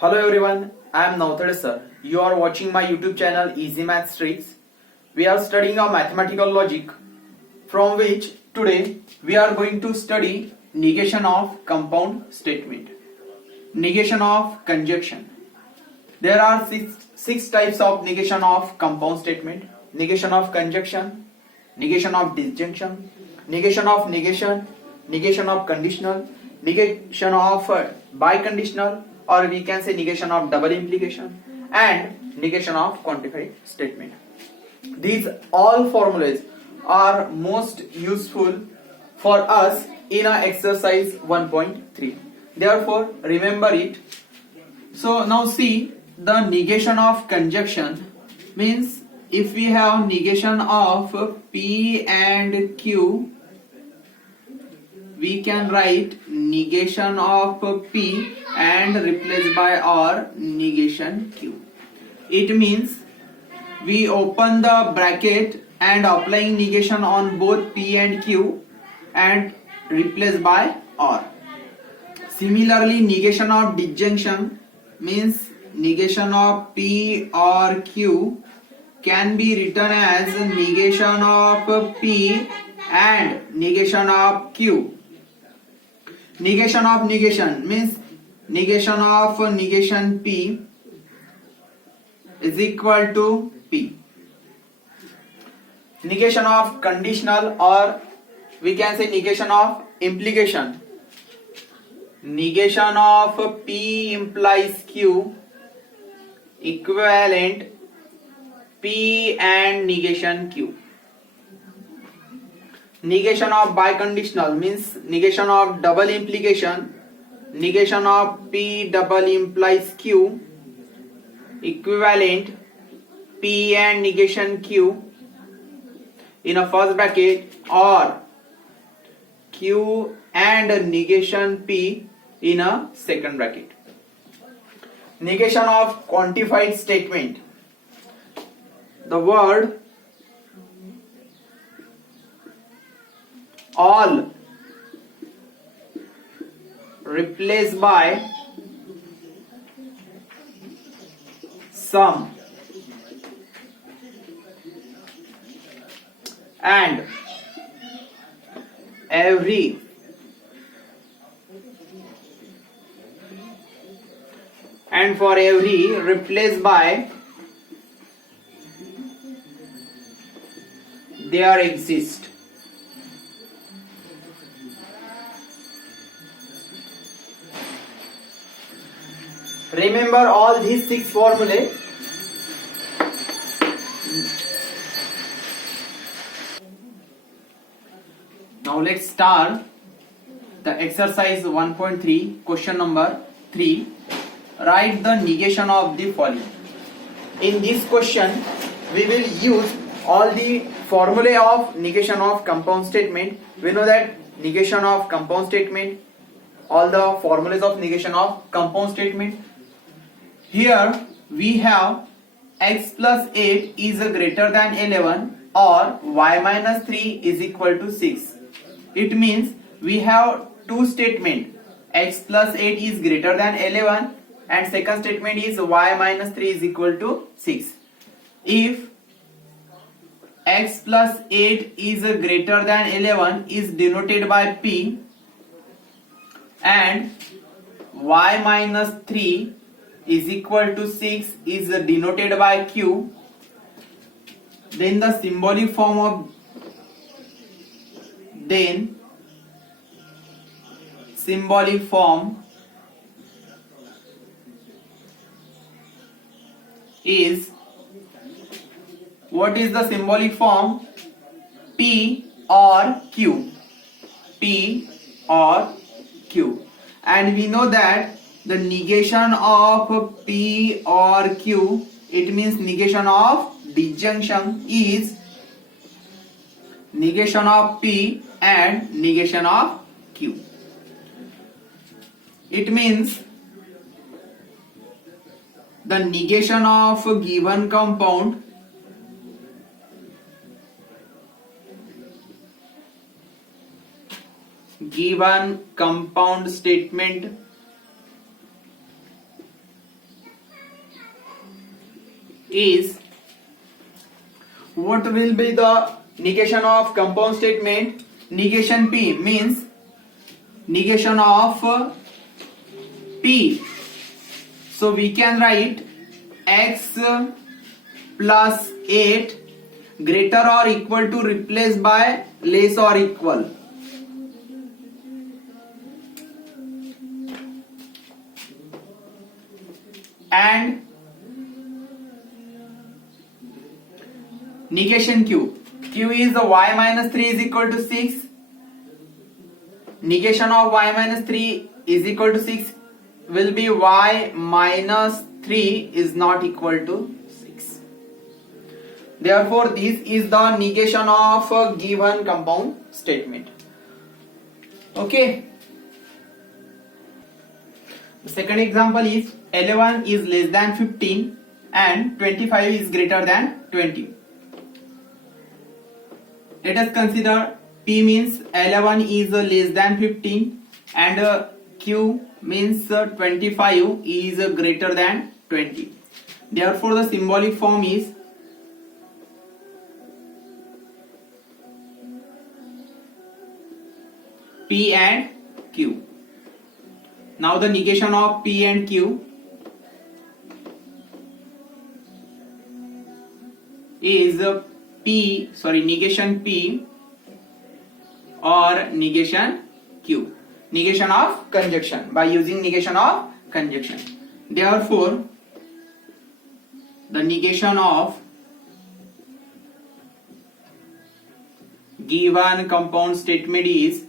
Hello everyone, I am Nautade sir. You are watching my YouTube channel Easy Maths Tricks. We are studying a mathematical logic from which today we are going to study negation of compound statement, negation of conjunction. There are six types of negation of compound statement: negation of conjunction, negation of disjunction, negation of negation, negation of conditional, negation of biconditional, or we can say negation of double implication, and negation of quantified statement. These all formulas are most useful for us in our exercise 1.3. Therefore, remember it. So now see, the negation of conjunction means if we have negation of P and Q, we can write negation of P and replace by R negation Q. It means we open the bracket and applying negation on both P and Q and replace by R. Similarly, negation of disjunction means negation of P or Q can be written as negation of P and negation of Q. Negation of negation means negation of negation P is equal to P. Negation of conditional, or we can say negation of implication. Negation of P implies Q equivalent P and negation Q. Negation of biconditional means negation of double implication. Negation of P double implies Q equivalent P and negation Q in a first bracket, or Q and negation P in a second bracket. Negation of quantified statement. The word all replaced by some and every and for every replaced by there exist. Remember all these six formulae. Now let's start the exercise 1.3, question number 3. Write the negation of the following. In this question, we will use all the formulae of negation of compound statement. We know that negation of compound statement, all the formulas of negation of compound statement. Here we have x plus 8 is greater than 11 or y minus 3 is equal to 6. It means we have two statements, x plus 8 is greater than 11 and second statement is y minus 3 is equal to 6. If x plus 8 is greater than 11 is denoted by P and y minus 3 is equal to 6 is denoted by Q, then the symbolic form of is, what is the symbolic form? P or Q. P or Q. And we know that the negation of P or Q, it means negation of disjunction, is negation of P and negation of Q. It means the negation of a given compound statement is, what will be the negation of compound statement? Negation P means negation of P. So we can write x plus 8 greater or equal to replaced by less or equal. And negation Q. Q is y minus 3 is equal to 6. Negation of y minus 3 is equal to 6 will be y minus 3 is not equal to 6. Therefore, this is the negation of a given compound statement. Okay. The second example is 11 is less than 15 and 25 is greater than 20. Let us consider P means 11 is less than 15 and Q means 25 is greater than 20. Therefore, the symbolic form is P and Q. Now the negation of P and Q is negation P or negation Q. Negation of conjunction, by using negation of conjunction. Therefore, the negation of given compound statement is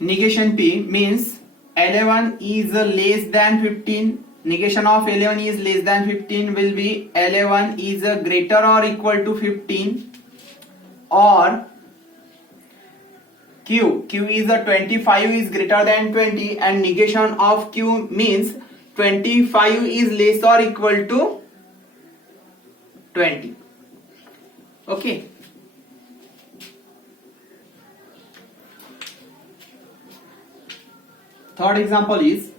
negation P means 11 is less than 15. Negation of 11 is less than 15 will be 11 is greater or equal to 15, or Q is 25 is greater than 20, and negation of Q means 25 is less or equal to 20. Okay. Third example is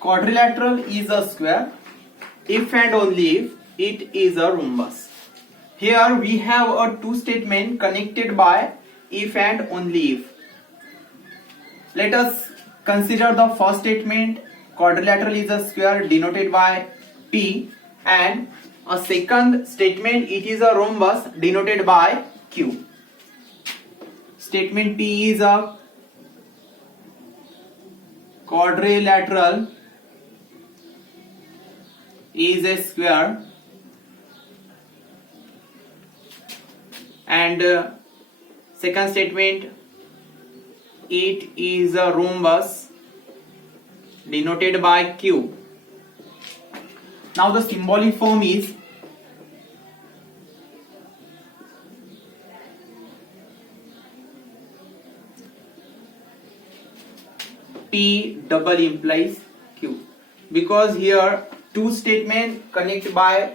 quadrilateral is a square if and only if it is a rhombus. Here we have a two statement connected by if and only if. Let us consider the first statement, quadrilateral is a square denoted by P, and a second statement, it is a rhombus denoted by Q. Statement P is a quadrilateral is a square, and second statement, it is a rhombus denoted by Q. Now the symbolic form is P double implies Q, because here two statements connect by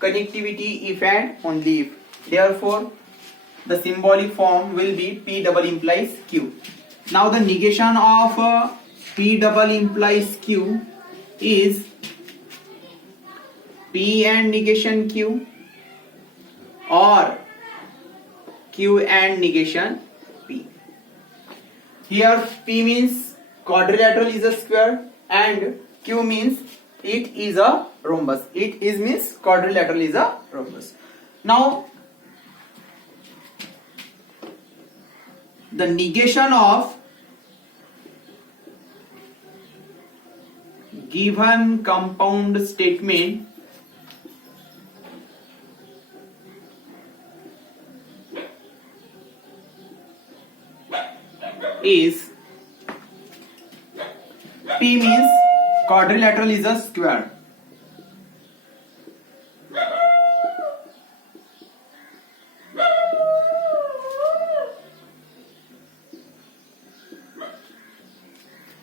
connectivity if and only if. Therefore, the symbolic form will be P double implies Q. Now the negation of P double implies Q is P and negation Q, or Q and negation P. Here P means quadrilateral is a square and Q means it is a rhombus. It is means quadrilateral is a rhombus. Now the negation of given compound statement is P means quadrilateral is a square,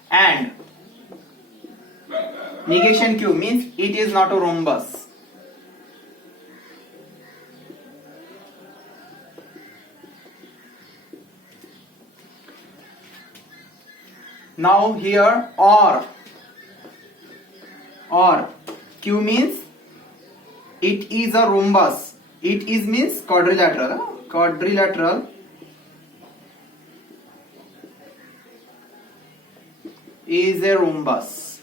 and negation Q means it is not a rhombus. Now here or Q means it is a rhombus. It is means quadrilateral. Quadrilateral is a rhombus.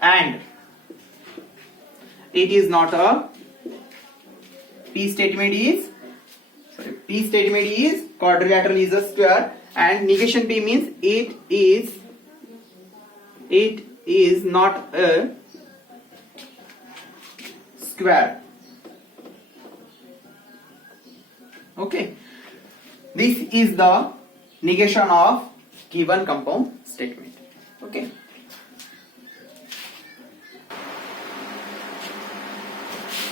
And it is not a P statement is quadrilateral is a square, and negation P means it is not a square. Okay, this is the negation of given compound statement. Okay.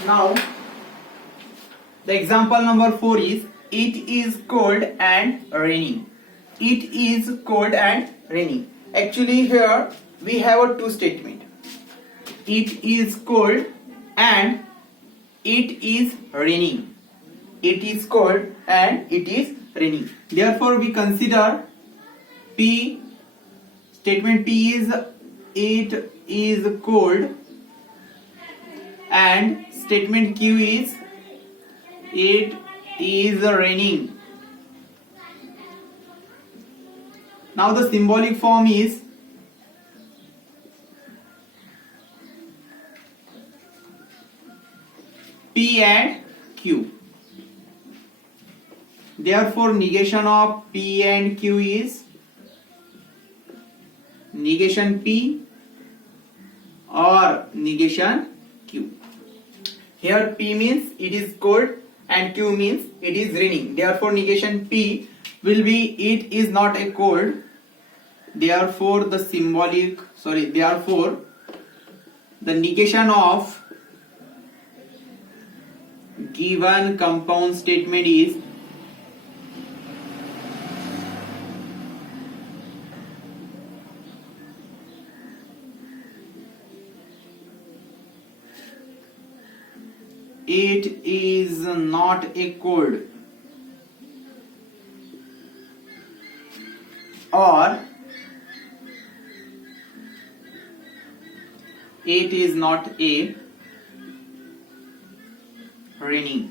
Now the example number 4 is it is cold and raining. It is cold and raining. Actually here we have a two statement. It is cold and it is raining. It is cold and it is raining. Therefore we consider P, statement P is it is cold, and statement Q is it is raining. Now the symbolic form is P and Q. Therefore negation of P and Q is negation P or negation Q. Here P means it is cold and Q means it is raining. Therefore negation P will be it is not a cold. Therefore the negation of given compound statement is it is not a cold, or it is not a raining.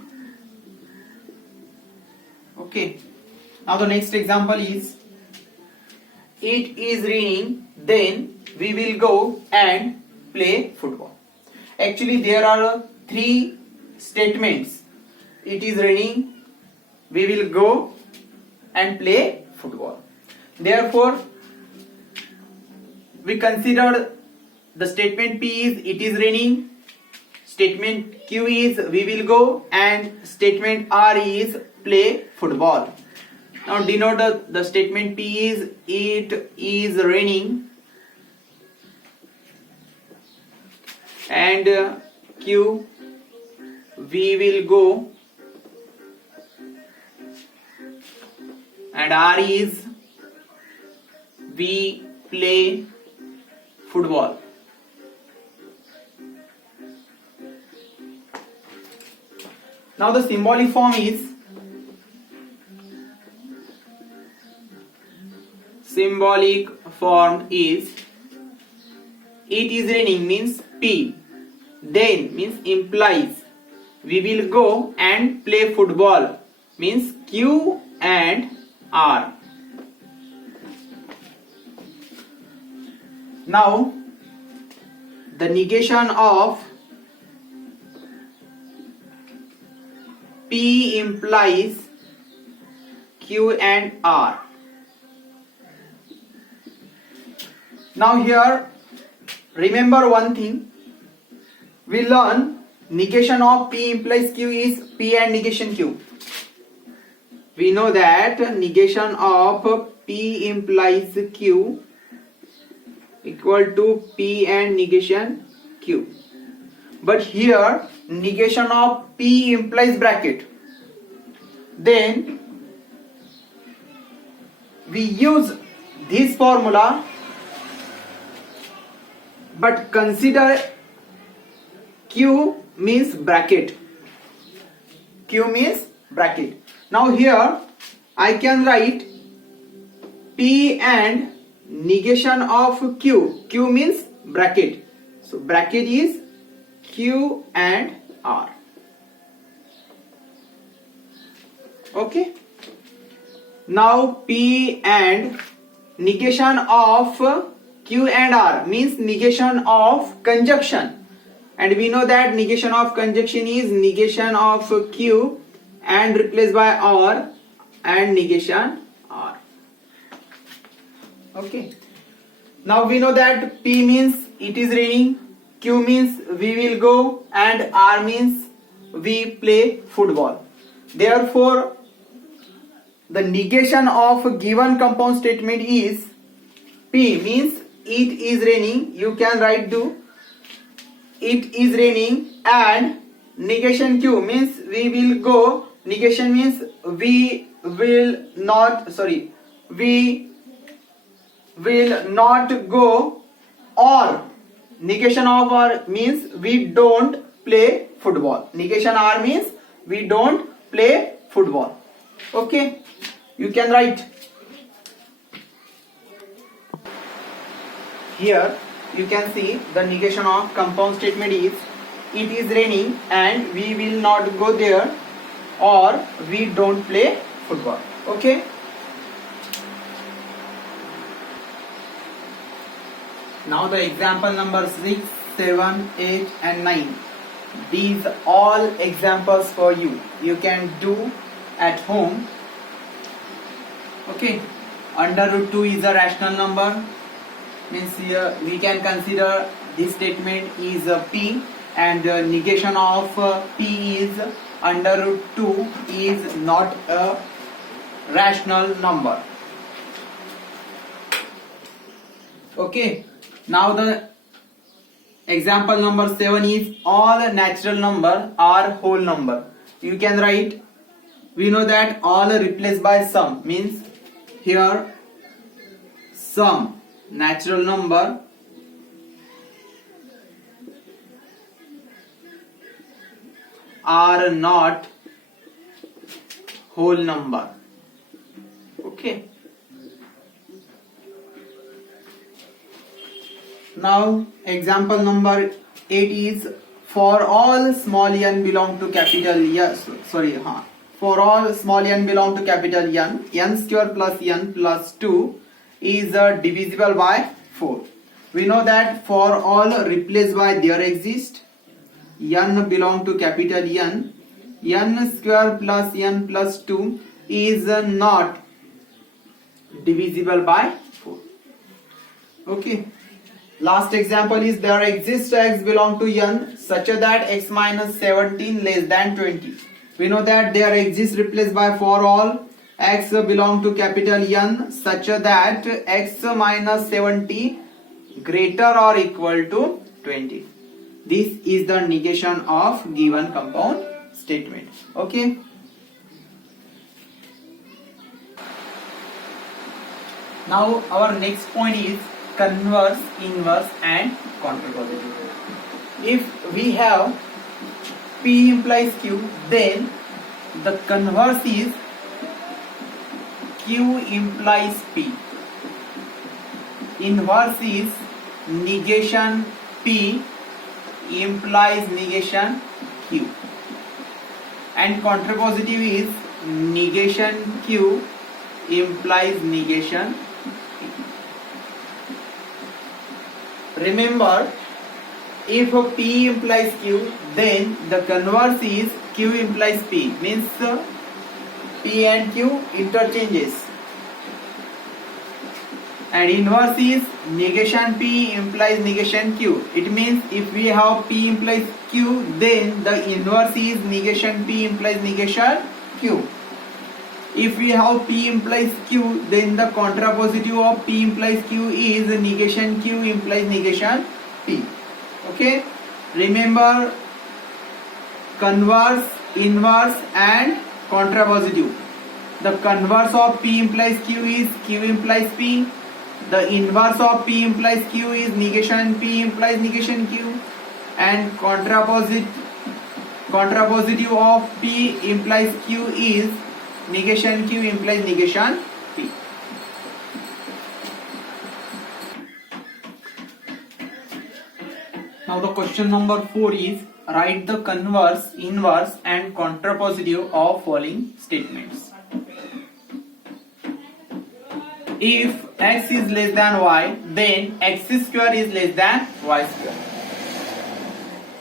Okay. Now the next example is it is raining, then we will go and play football. Actually there are three statements. It is raining, we will go and play football. Therefore we consider the statement P is it is raining, statement Q is we will go, and statement R is play football. Now denote the statement P is it is raining, and Q we will go, and R is we play football. Now the symbolic form is it is raining means P, then means implies we will go and play football means Q and R. Now the negation of P implies Q and R. Now here remember one thing, we learn negation of P implies Q is P and negation Q. We know that negation of P implies Q equal to P and negation Q. But here negation of P implies bracket. Then we use this formula, but consider Q means bracket. Q means bracket. Now here I can write P and negation of Q. Q means bracket. So bracket is Q and R. Okay. Now P and negation of Q and R means negation of conjunction. And we know that negation of conjunction is negation of Q and replaced by R and negation R. Okay. Now we know that P means it is raining, Q means we will go, and R means we play football. Therefore, the negation of a given compound statement is P means it is raining. You can write do it is raining, and negation Q means we will go. Negation means we will not go, or negation of R means we don't play football. Negation R means we don't play football. Okay, you can write here. You can see the negation of compound statement is it is raining and we will not go there, or we don't play football. Okay. Now the example number 6, 7, 8 and 9. These all examples for you. You can do at home. Okay. Under root 2 is a rational number. Means here we can consider this statement is P, and negation of P is under root 2 is not a rational number. Okay. Now the example number 7 is all natural number are whole number. You can write, we know that all replaced by sum means here sum natural number are not whole number. Okay. Now example number 8 is for all small n belong to capital for all small n belong to capital N square plus n plus 2 is divisible by 4. We know that for all replaced by there exist n belong to capital N square plus n plus 2 is not divisible by 4. Okay. Last example is there exists x belong to n such that x minus 17 less than 20. We know that there exists replaced by for all x belong to capital N such that x minus 70 greater or equal to 20. This is the negation of given compound statement. Okay. Now our next point is converse, inverse and contrapositive. If we have P implies Q, then the converse is Q implies P. Inverse is negation P implies negation Q. And contrapositive is negation Q implies negation P. Remember, if P implies Q, then the converse is Q implies P, means P and Q interchanges. And inverse is negation P implies negation Q. It means if we have P implies Q, then the inverse is negation P implies negation Q. If we have P implies Q, then the contrapositive of P implies Q is negation Q implies negation P. Okay. Remember, converse, inverse and contrapositive. The converse of P implies Q is Q implies P. The inverse of P implies Q is negation P implies negation Q. And contrapositive of P implies Q is negation Q implies negation P. Now the question number 4 is write the converse, inverse and contrapositive of following statements. If x is less than y, then x square is less than y square.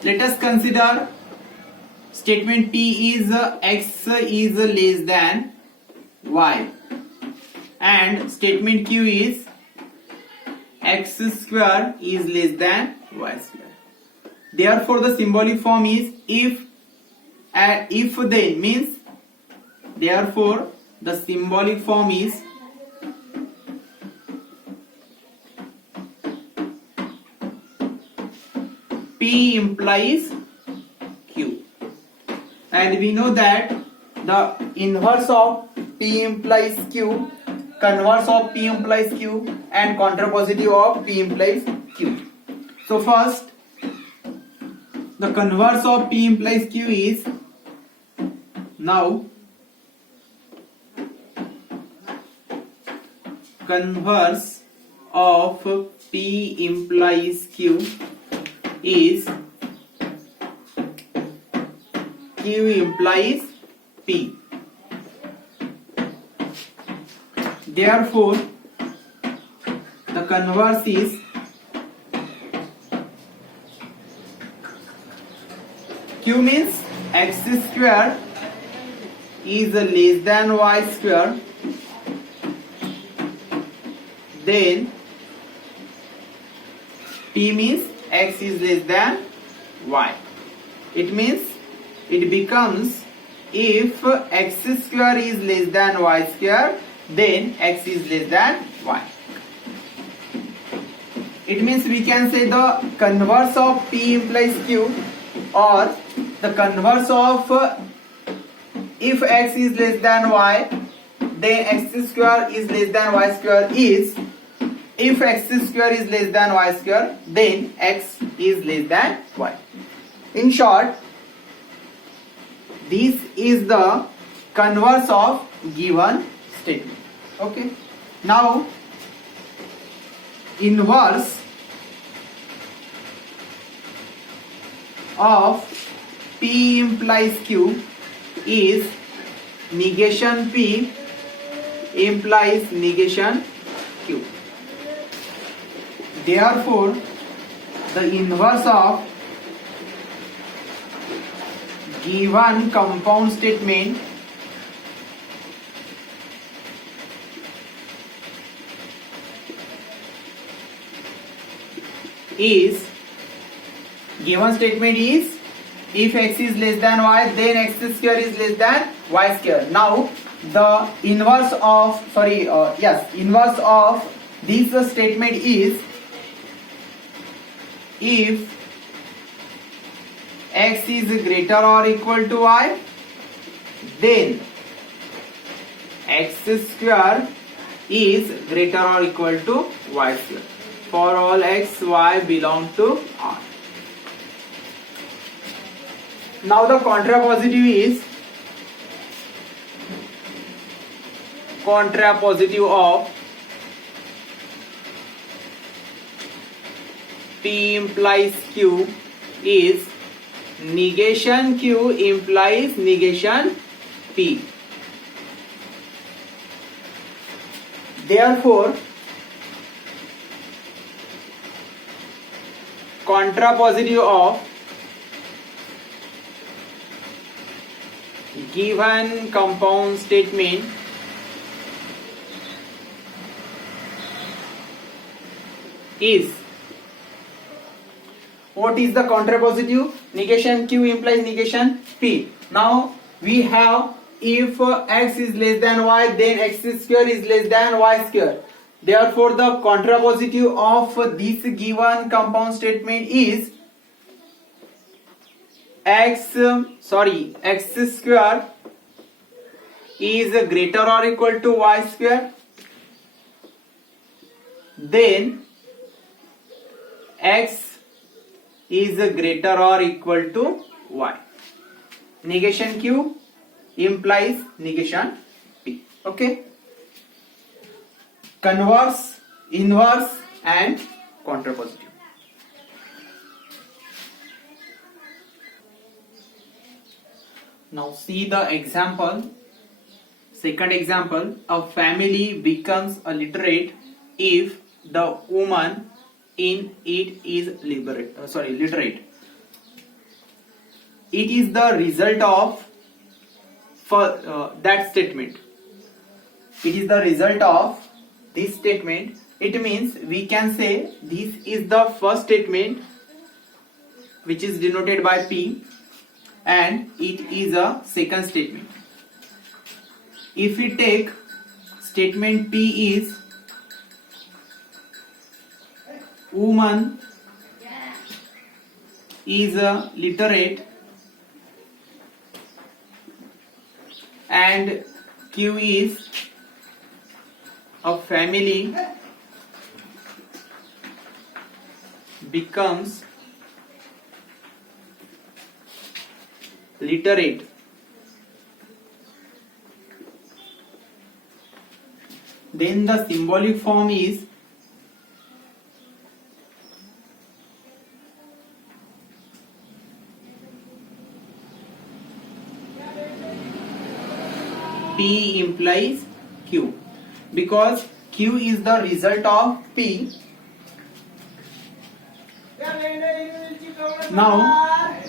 Let us consider statement P is x is less than y and statement Q is x square is less than y square. Therefore the symbolic form is if then means therefore the symbolic form is P implies Q, and we know that the inverse of P implies Q, converse of P implies Q and contrapositive of P implies Q. So first the converse of P implies Q is, now converse of P implies Q is Q implies P. Therefore the converse is Q means x square is less than y square, then P means x is less than y. It means it becomes if x square is less than y square, then x is less than y. It means we can say the converse of P implies Q, or the converse of if x is less than y, then x square is less than y square is if x square is less than y square, then x is less than y. In short, this is the converse of given statement. Okay. Now inverse of P implies Q is negation P implies negation Q. Therefore the inverse of given compound statement is, given statement is if x is less than y, then x square is less than y square. Now the inverse of inverse of this statement is if x is greater or equal to y, then x square is greater or equal to y square for all x, y belong to R. Now the contrapositive is contrapositive of P implies Q is negation Q implies negation P. Therefore contrapositive of given compound statement is, what is the contrapositive? Negation Q implies negation P. Now we have if x is less than y, then x square is less than y square. Therefore the contrapositive of this given compound statement is x square is greater or equal to y square, then x is greater or equal to y. Negation Q implies negation Okay, converse, inverse and contrapositive. Now see the example. Second example, a family becomes illiterate if the woman in it is literate. It is the result of that statement. It is the result of this statement. It means we can say this is the first statement, which is denoted by P, and it is a second statement. If we take statement P is woman is a literate and Q is a family becomes literate, then the symbolic form is P implies Q, because Q is the result of P. Now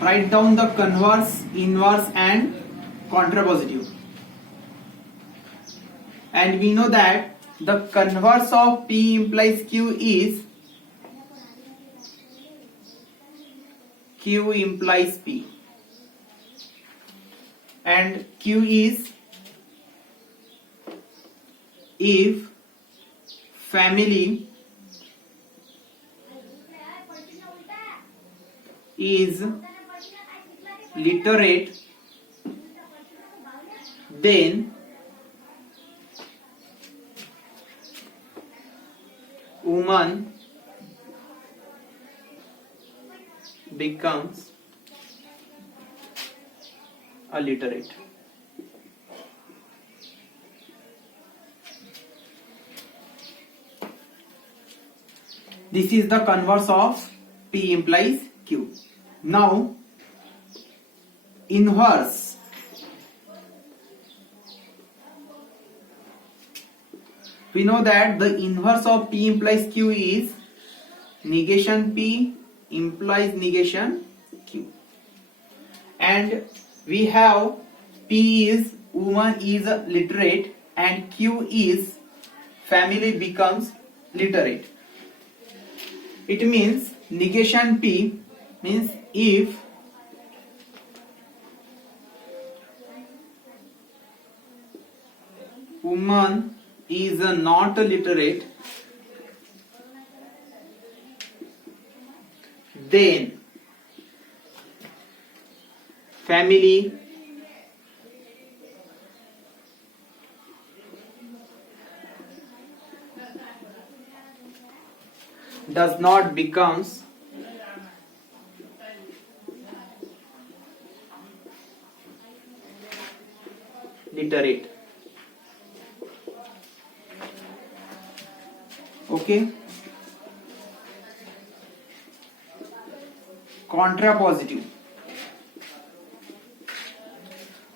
write down the converse, inverse and contrapositive. And we know that the converse of P implies Q is Q implies P, and Q is if family is literate, then woman becomes illiterate. This is the converse of P implies Q. Now inverse. We know that the inverse of P implies Q is negation P implies negation Q. And we have P is woman is literate and Q is family becomes literate. It means negation P means if woman is not literate, then family does not becomes literate. Okay. Contrapositive.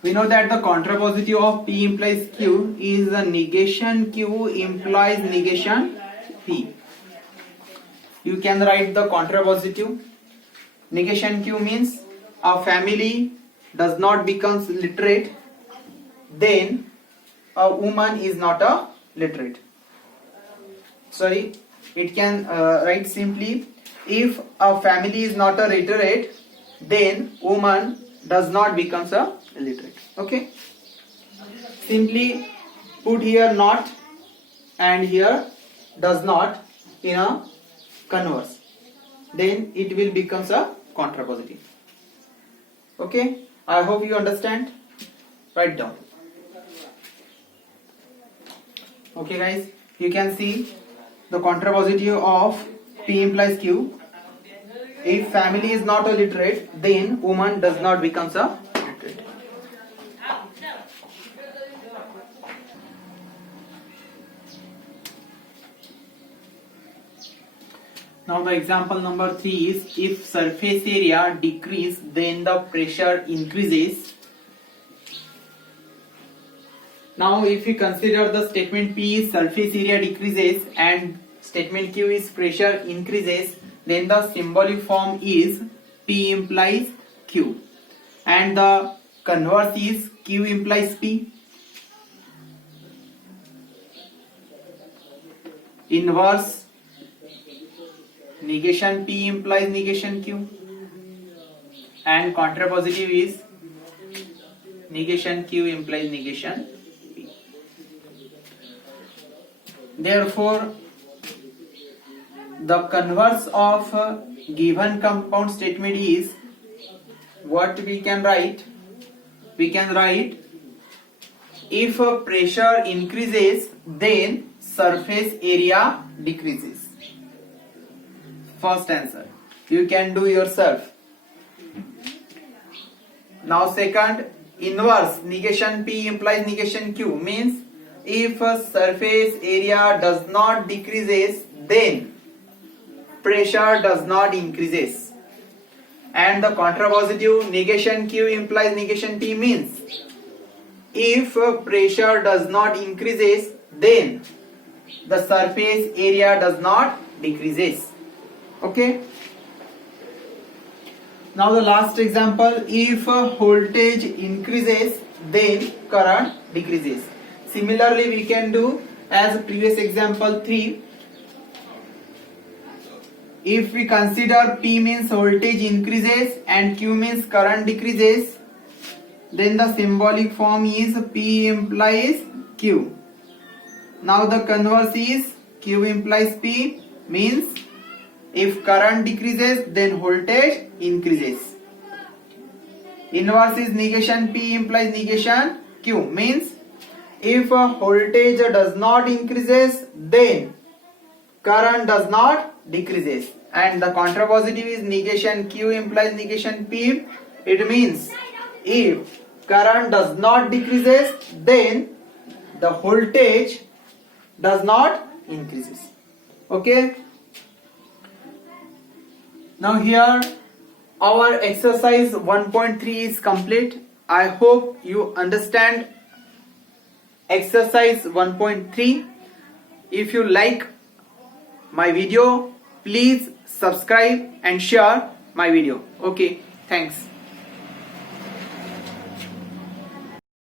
We know that the contrapositive of P implies Q is a negation Q implies negation P. You can write the contrapositive. Negation Q means a family does not becomes literate, then a woman is not a literate. Sorry, it can write simply, if a family is not a literate, then woman does not becomes a literate. Okay, simply put here not and here does not in a converse, then it will becomes a contrapositive. Okay, I hope you understand. Write down. Okay guys, you can see the contrapositive of P implies Q. If family is not a literate, then woman does not becomes a literate. Now the example number 3 is if surface area decrease then the pressure increases. Now if we consider the statement P is surface area decreases and statement Q is pressure increases, then the symbolic form is P implies Q and the converse is Q implies P. Inverse negation P implies negation Q and contrapositive is negation Q implies negation P. Therefore, the converse of given compound statement is what we can write? We can write if pressure increases then surface area decreases. First answer. You can do yourself. Now second, inverse negation P implies negation Q means if surface area does not decreases then pressure does not increases. And the contrapositive negation Q implies negation P means if pressure does not increases then the surface area does not decreases. Okay. Now the last example, if voltage increases then current decreases. Similarly we can do as previous example 3. If we consider P means voltage increases and Q means current decreases, then the symbolic form is P implies Q. Now the converse is Q implies P means if current decreases then voltage increases. Inverse is negation P implies negation Q means if voltage does not increases then current does not decreases. And the contrapositive is negation Q implies negation P. It means if current does not decreases then the voltage does not increases. Okay. Now here our exercise 1.3 is complete. I hope you understand exercise 1.3. If you like my video, please subscribe and share my video. Okay, thanks.